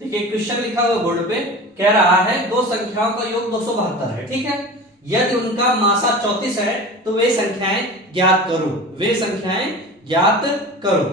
देखिए क्वेश्चन लिखा हुआ बोर्ड पे, कह रहा है दो संख्याओं का योग 272 है, ठीक है। यदि उनका मासा 34 है तो वे संख्याएं ज्ञात करो, वे संख्याएं ज्ञात करो।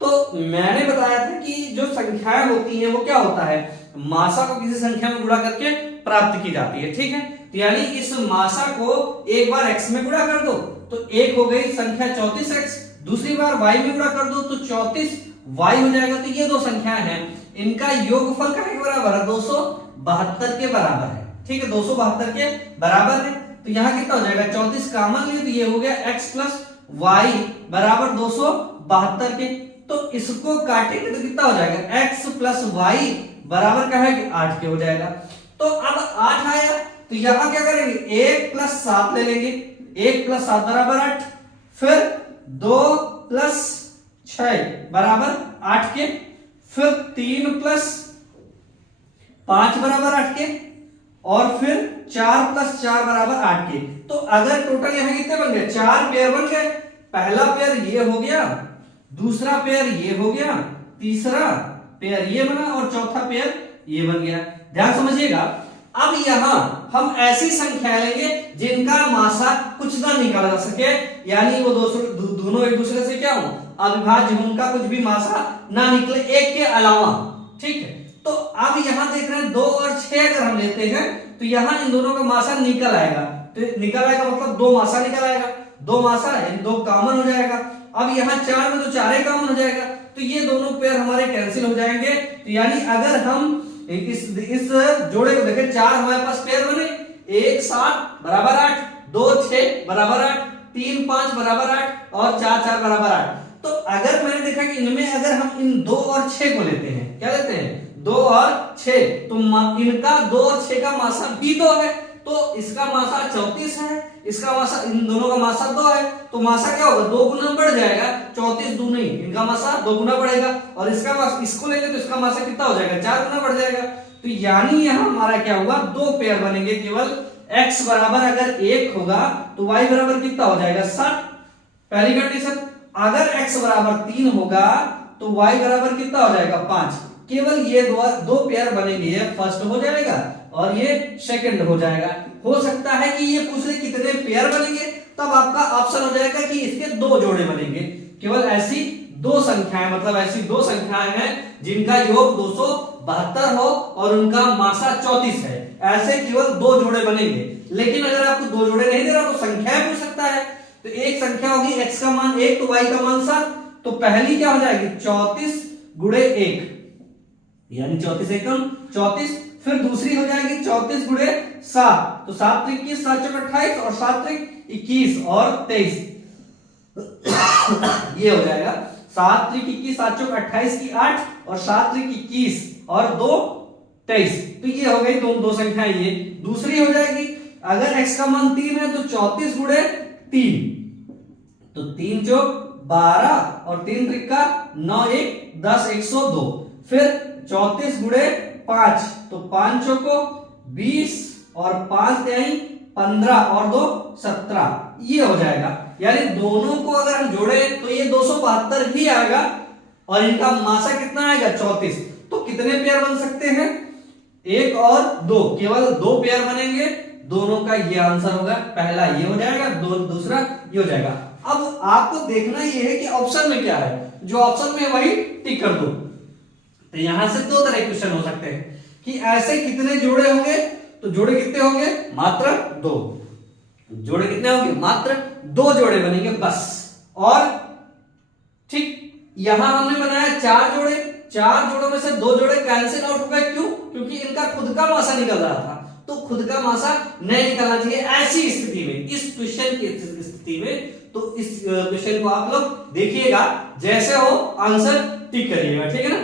तो मैंने बताया था कि जो संख्याएं होती हैं वो क्या होता है, मासा को किसी संख्या में गुणा करके प्राप्त की जाती है, ठीक है। तो यानी इस मासा को एक बार x में गुणा कर दो तो एक हो गई संख्या 34x, दूसरी बार y में गुणा कर दो तो 34y हो जाएगा। तो ये दो संख्याएं हैं, इनका योगफल का बराबर है 272 के बराबर है, ठीक है, 272 के बराबर है। तो यहाँ कितना हो जाएगा, 34 कॉमन लिए तो ये हो गया x प्लस वाई बराबर 272 के। तो इसको काटेंगे तो कितना हो जाएगा, x प्लस वाई बराबर का है कि 8 के हो जाएगा। तो अब 8 आया तो यहां क्या करेंगे, 1 प्लस 7 ले लेंगे, 1 प्लस 7 बराबर 8, फिर 2 प्लस 6 बराबर 8 के, फिर 3 प्लस 5 बराबर 8 के, और फिर 4 प्लस 4 बराबर 8 के। तो अगर टोटल यहां कितने बन गए, 4 पेयर बन गए। पहला पेयर ये हो गया, दूसरा पेयर ये हो गया, तीसरा पेयर ये बना और चौथा पेयर ये बन गया। ध्यान समझिएगा। अब यहां हम ऐसी संख्या लेंगे जिनका मासा कुछ ना निकाला जा सके, यानी वो दोनों एक दूसरे से क्या हो, अविभाज्य, उनका कुछ भी मासा ना निकले एक के अलावा, ठीक है। तो अब यहां देख रहे हैं 2 और 6 अगर हम लेते हैं तो यहां इन दोनों का मासा निकल आएगा। तो निकल आएगा मतलब 2 मासा निकल आएगा, 2 मासा है, 2 कॉमन हो जाएगा। अब यहाँ 4 में तो 4 ही कॉमन हो जाएगा, तो ये दोनों पेयर हमारे कैंसिल हो जाएंगे। तो यानी अगर हम इस जोड़े को देखें, 4 हमारे पास पेयर बने, 1 7 बराबर 8, 2 6 बराबर 8, 3 5 बराबर 8 और 4 4 बराबर 8। तो अगर मैंने देखा कि इनमें अगर हम इन 2 और 6 को लेते हैं, क्या लेते हैं, 2 और 6, तो इनका 2 और 6 का मासा भी 2 है, तो इसका मासा 34 है, इसका मासा, इन दोनों का मासा 2 है, तो मासा क्या होगा, 2 गुना बढ़ जाएगा, 34 दूनी इनका मासा 2 गुना बढ़ेगा, और इसका मासा, इसको लेंगे तो इसका मासा कितना हो जाएगा, 4 गुना बढ़ जाएगा। तो यानी यहां हमारा क्या होगा, 2 पेयर बनेंगे केवल। x बराबर अगर 1 होगा तो y बराबर कितना हो जाएगा, 7, पहली कंडीशन। अगर x बराबर 3 होगा तो y बराबर कितना हो जाएगा, 5। केवल ये दो पेयर बनेंगे, ये फर्स्ट हो जाएगा और ये सेकंड हो जाएगा। हो सकता है कि ये पूछ ले कितने पेयर बनेंगे, तब आपका ऑप्शन हो जाएगा कि इसके 2 जोड़े बनेंगे। केवल ऐसी 2 संख्याएं, मतलब ऐसी 2 संख्याएं हैं जिनका योग 272 हो और उनका मासा 34 है, ऐसे केवल 2 जोड़े बनेंगे। लेकिन अगर आपको 2 जोड़े नहीं दे रहा तो संख्याएं पूछ सकता है। तो एक संख्या होगी x का मान 1 तो y का मान 7, तो पहली क्या हो जाएगी, 34 गुणे 1, यानी 34 एकम 34। फिर दूसरी हो जाएगी 34 गुणे 7, तो 7 त्रिक 21, 7 चौक 28 और 7 त्रिक 21 और 23 ये हो जाएगा 7 त्रिक 21, 7 चौक 28 की 8 और 7 त्रिक 21 और 2 23। तो ये हो गई दो संख्याएं। ये दूसरी हो जाएगी, अगर x का मान 3 है तो 34 गुणे 3, तो 3 चौक 12 और 3 त्रिक का 9 1 10 102। फिर 34 गुणे 5, तो 5 चौको 20 और 5 तिहाई 15 और 2 17, ये हो जाएगा। यानी दोनों को अगर हम जोड़े तो ये 272 ही आएगा और इनका मासा कितना आएगा, 34। तो कितने पेयर बन सकते हैं, 1 और 2, केवल 2 पेयर बनेंगे। दोनों का ये आंसर होगा, पहला ये हो जाएगा, दूसरा ये हो जाएगा। अब आपको देखना ये है कि ऑप्शन में क्या है, जो ऑप्शन में वही टिक कर दो। तो यहां से 2 तरह के क्वेश्चन हो सकते हैं कि ऐसे कितने जोड़े होंगे, तो जोड़े कितने होंगे, मात्र 2 जोड़े, कितने होंगे, मात्र 2 जोड़े बनेंगे बस। और ठीक यहां हमने बनाया 4 जोड़े, 4 जोड़ों में से 2 जोड़े कैंसिल आउट हो गए, क्यों, क्योंकि इनका खुद का मासा निकल रहा था, तो खुद का मासा नहीं निकलना चाहिए ऐसी स्थिति में, इस क्वेश्चन की स्थिति में। तो इस क्वेश्चन को आप लोग देखिएगा, जैसे हो आंसर टिक करिएगा, ठीक है ना।